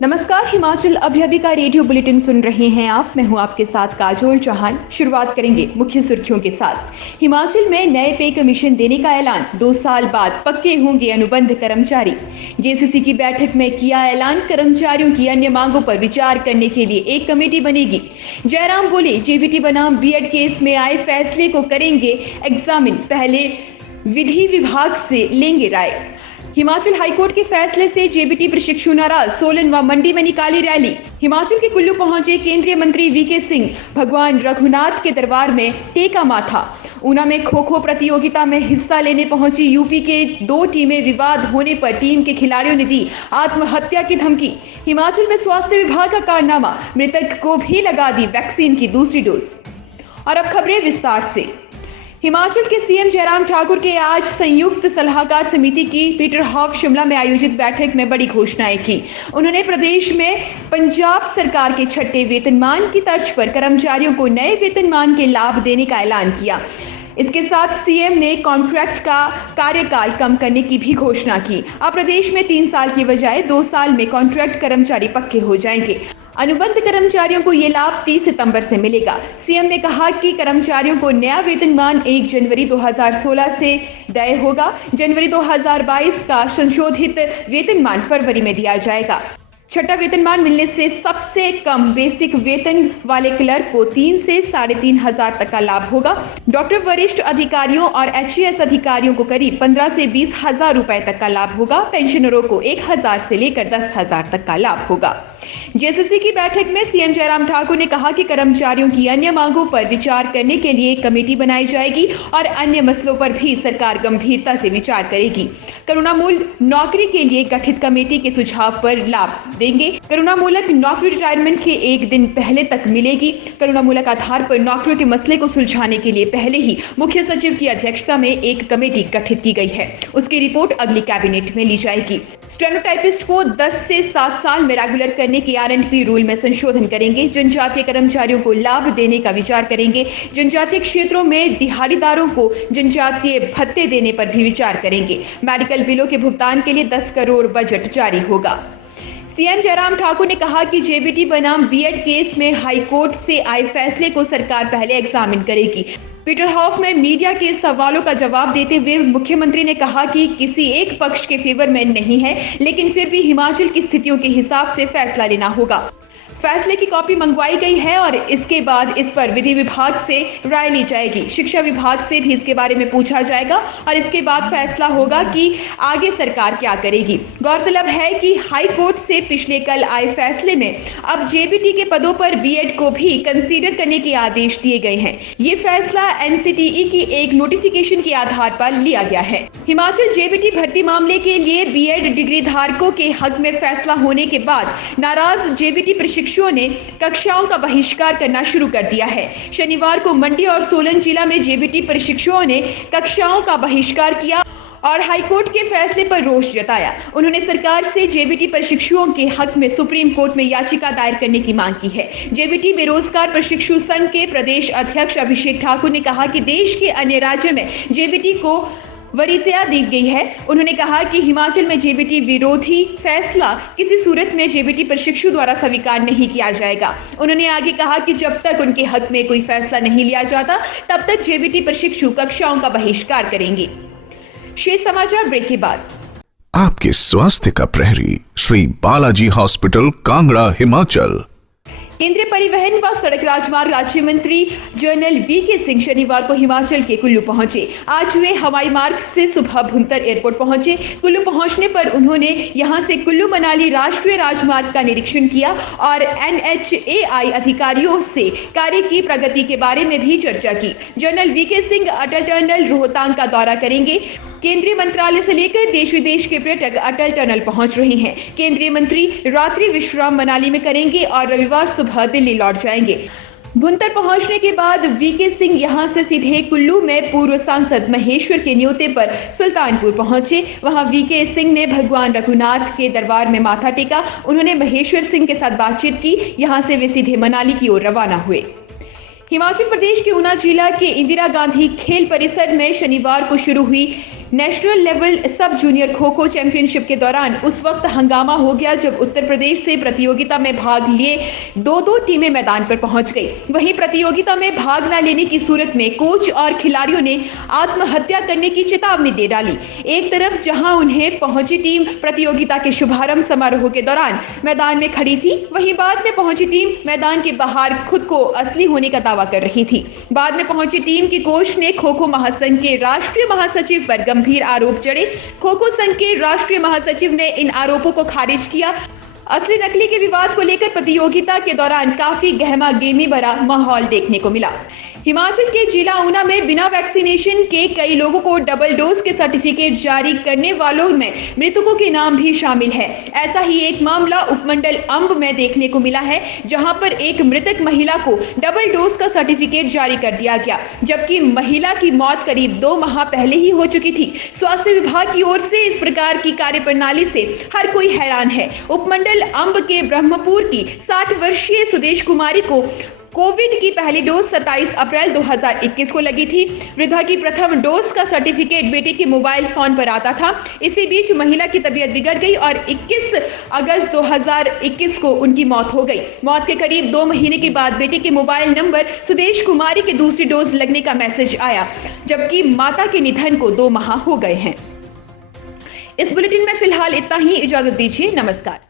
नमस्कार, हिमाचल अभी का रेडियो बुलेटिन सुन रहे हैं आप। मैं हूं आपके साथ काजोल चौहान। शुरुआत करेंगे मुख्य सुर्खियों के साथ। हिमाचल में नए पे कमीशन देने का ऐलान, 2 साल बाद पक्के होंगे अनुबंध कर्मचारी। जेसीसी की बैठक में किया ऐलान, कर्मचारियों की अन्य मांगों पर विचार करने के लिए एक कमेटी बनेगी। जयराम बोले, जेबीटी बनाम बीएड केस में आए फैसले को करेंगे एग्जामिन, पहले विधि विभाग से लेंगे राय। हिमाचल हाईकोर्ट के फैसले से जेबीटी प्रशिक्षु नाराज, सोलन व मंडी में निकाली रैली। हिमाचल के कुल्लू पहुंचे केंद्रीय मंत्री वीके सिंह, भगवान रघुनाथ के दरबार में टेका माथा। ऊना में खो खो प्रतियोगिता में हिस्सा लेने पहुंची यूपी के 2 टीमें, विवाद होने पर टीम के खिलाड़ियों ने दी आत्महत्या की धमकी। हिमाचल में स्वास्थ्य विभाग का कारनामा, मृतक को भी लगा दी वैक्सीन की दूसरी डोज। और अब खबरें विस्तार से। हिमाचल के सीएम जयराम ठाकुर के आज संयुक्त सलाहकार समिति की पीटर हॉफ शिमला में आयोजित बैठक में बड़ी घोषणाएं की। उन्होंने प्रदेश में पंजाब सरकार के छठे वेतनमान की तर्ज पर कर्मचारियों को नए वेतनमान के लाभ देने का ऐलान किया। इसके साथ सीएम ने कॉन्ट्रैक्ट का कार्यकाल कम करने की भी घोषणा की। अब प्रदेश में 3 साल की बजाय 2 साल में कॉन्ट्रैक्ट कर्मचारी पक्के हो जाएंगे। अनुबंध कर्मचारियों को ये लाभ 30 सितंबर से मिलेगा। सीएम ने कहा कि कर्मचारियों को नया वेतनमान 1 जनवरी 2016 से तय होगा। जनवरी 2022 का संशोधित वेतनमान फरवरी में दिया जाएगा। छठा वेतनमान मिलने से सबसे कम बेसिक वेतन वाले क्लर्क को 3 से 3,500 तक का लाभ होगा। डॉक्टर, वरिष्ठ अधिकारियों और एचईएस अधिकारियों को करीब 15 से 20 हजार रुपए तक का लाभ होगा। पेंशनरों को 1,000 से लेकर 10,000 तक का लाभ होगा। जेसीसी की बैठक में सीएम जयराम ठाकुर ने कहा कि कर्मचारियों की अन्य मांगों पर विचार करने के लिए एक कमेटी बनाई जाएगी और अन्य मसलों पर भी सरकार गंभीरता से विचार करेगी। करुणामूल नौकरी के लिए गठित कमेटी के सुझाव पर लाभ देंगे। करुणामूलक नौकरी रिटायरमेंट के 1 दिन पहले तक मिलेगी। करुणामूलक आधार पर नौकरियों के मसले को सुलझाने के लिए पहले ही मुख्य सचिव की अध्यक्षता में एक कमेटी गठित की गई है। उसकी रिपोर्ट अगली कैबिनेट में ली जाएगी। स्टेनोटाइपिस्ट को 10 से 7 साल में रेगुलर करने के आरएनपी रूल में संशोधन करेंगे। जनजातीय कर्मचारियों को लाभ देने का विचार करेंगे। जनजातीय क्षेत्रों में दिहाड़ीदारों को जनजातीय भत्ते देने पर भी विचार करेंगे। मेडिकल बिलों के भुगतान के लिए 10 करोड़ बजट जारी होगा। सीएम जयराम ठाकुर ने कहा कि जेबीटी बनाम बीएड केस में हाईकोर्ट से आए फैसले को सरकार पहले एग्जामिन करेगी। पीटर हॉफ में मीडिया के सवालों का जवाब देते हुए मुख्यमंत्री ने कहा कि किसी एक पक्ष के फेवर में नहीं है, लेकिन फिर भी हिमाचल की स्थितियों के हिसाब से फैसला लेना होगा। फैसले की कॉपी मंगवाई गई है और इसके बाद इस पर विधि विभाग से राय ली जाएगी। शिक्षा विभाग से भी इसके बारे में पूछा जाएगा और इसके बाद फैसला होगा कि आगे सरकार क्या करेगी। गौरतलब है कि हाई कोर्ट से पिछले कल आए फैसले में अब जेबीटी के पदों पर बीएड को भी कंसीडर करने के आदेश दिए गए हैं। ये फैसला एनसीटीई की एक नोटिफिकेशन के आधार पर लिया गया है। हिमाचल जेबीटी भर्ती मामले के लिए बीएड डिग्री धारकों के हक में फैसला होने के बाद नाराज जेबीटी प्रशिक्षुओं ने कक्षाओं का बहिष्कार करना शुरू कर दिया है। शनिवार को मंडी और सोलन जिला में जेबीटी प्रशिक्षुओं ने कक्षाओं का बहिष्कार किया और हाईकोर्ट के फैसले पर रोष जताया। उन्होंने सरकार से जेबीटी प्रशिक्षुओं के हक में सुप्रीम कोर्ट में याचिका दायर करने की मांग की है। जेबीटी बेरोजगार प्रशिक्षु संघ के प्रदेश अध्यक्ष अभिषेक ठाकुर ने कहा कि देश के अन्य राज्यों में जेबीटी को वरीयता दी गई है। उन्होंने कहा कि हिमाचल में जेबीटी विरोधी फैसला किसी सूरत में जेबीटी प्रशिक्षु द्वारा स्वीकार नहीं किया जाएगा। उन्होंने आगे कहा कि जब तक उनके हक में कोई फैसला नहीं लिया जाता, तब तक जेबीटी प्रशिक्षु कक्षाओं का बहिष्कार करेंगे। शेष समाचार ब्रेक के बाद। आपके स्वास्थ्य का प्रहरी श्री बालाजी हॉस्पिटल, कांगड़ा, हिमाचल। केंद्रीय परिवहन व सड़क राजमार्ग राज्य मंत्री जनरल वीके सिंह शनिवार को हिमाचल के कुल्लू पहुंचे। आज वे हवाई मार्ग से सुबह भुंतर एयरपोर्ट पहुंचे। कुल्लू पहुंचने पर उन्होंने यहां से कुल्लू मनाली राष्ट्रीय राजमार्ग का निरीक्षण किया और एनएचएआई अधिकारियों से कार्य की प्रगति के बारे में भी चर्चा की। जनरल वीके सिंह अटल टनल रोहतांग का दौरा करेंगे। केंद्रीय मंत्रालय से लेकर देश विदेश के पर्यटक अटल टनल पहुंच रहे हैं। केंद्रीय मंत्री रात्रि विश्राम मनाली में करेंगे और रविवार सुबह दिल्ली लौट जाएंगे। भुंतर पहुंचने के बाद वीके सिंह यहां से सीधे कुल्लू में पूर्व सांसद महेश्वर के न्योते पर सुल्तानपुर पहुंचे। वहां वीके सिंह ने भगवान रघुनाथ के दरबार में माथा टेका। उन्होंने महेश्वर सिंह के साथ बातचीत की। यहां से वे सीधे मनाली की ओर रवाना हुए। हिमाचल प्रदेश के ऊना जिला के इंदिरा गांधी खेल परिसर में शनिवार को शुरू हुई नेशनल लेवल सब जूनियर खो खो चैंपियनशिप के दौरान उस वक्त हंगामा हो गया जब उत्तर प्रदेश से प्रतियोगिता में भाग लिए दो टीमें मैदान पर पहुंच गई। वहीं प्रतियोगिता में भाग न लेने की सूरत में कोच और खिलाड़ियों ने आत्महत्या करने की चेतावनी दे डाली। एक तरफ जहां उन्हें पहुंची टीम प्रतियोगिता के शुभारंभ समारोह के दौरान मैदान में खड़ी थी, वहीं बाद में पहुंची टीम मैदान के बाहर खुद को असली होने का दावा कर रही थी। बाद में पहुंची टीम की कोच ने खो खो महासंघ के राष्ट्रीय महासचिव पर गंभीर आरोप चढ़े। खो खो संघ के राष्ट्रीय महासचिव ने इन आरोपों को खारिज किया। असली नकली के विवाद को लेकर प्रतियोगिता के दौरान काफी गहमा गेमी भरा माहौल देखने को मिला। हिमाचल के जिला ऊना में बिना वैक्सीनेशन के कई लोगों को डबल डोज के सर्टिफिकेट जारी करने वालों में मृतकों के नाम भी शामिल है। ऐसा ही एक मामला उपमंडल अंब में देखने को मिला है, जहां पर एक मृतक महिला को डबल डोज का सर्टिफिकेट जारी कर दिया गया, जबकि महिला की मौत करीब 2 माह पहले ही हो चुकी थी। स्वास्थ्य विभाग की ओर से इस प्रकार की कार्यप्रणाली से हर कोई हैरान है। उपमंडल अंब के ब्रह्मपुर की 60 वर्षीय सुदेश कुमारी को कोविड की पहली डोज 27 अप्रैल 2021 को लगी थी। वृद्धा की प्रथम डोज का सर्टिफिकेट बेटे के मोबाइल फोन पर आता था। इसी बीच महिला की तबीयत बिगड़ गई और 21 अगस्त 2021 को उनकी मौत हो गई। मौत के करीब 2 महीने के बाद बेटे के मोबाइल नंबर सुदेश कुमारी के दूसरी डोज लगने का मैसेज आया, जबकि माता के निधन को 2 माह हो गए हैं। इस बुलेटिन में फिलहाल इतना ही। इजाजत दीजिए। नमस्कार।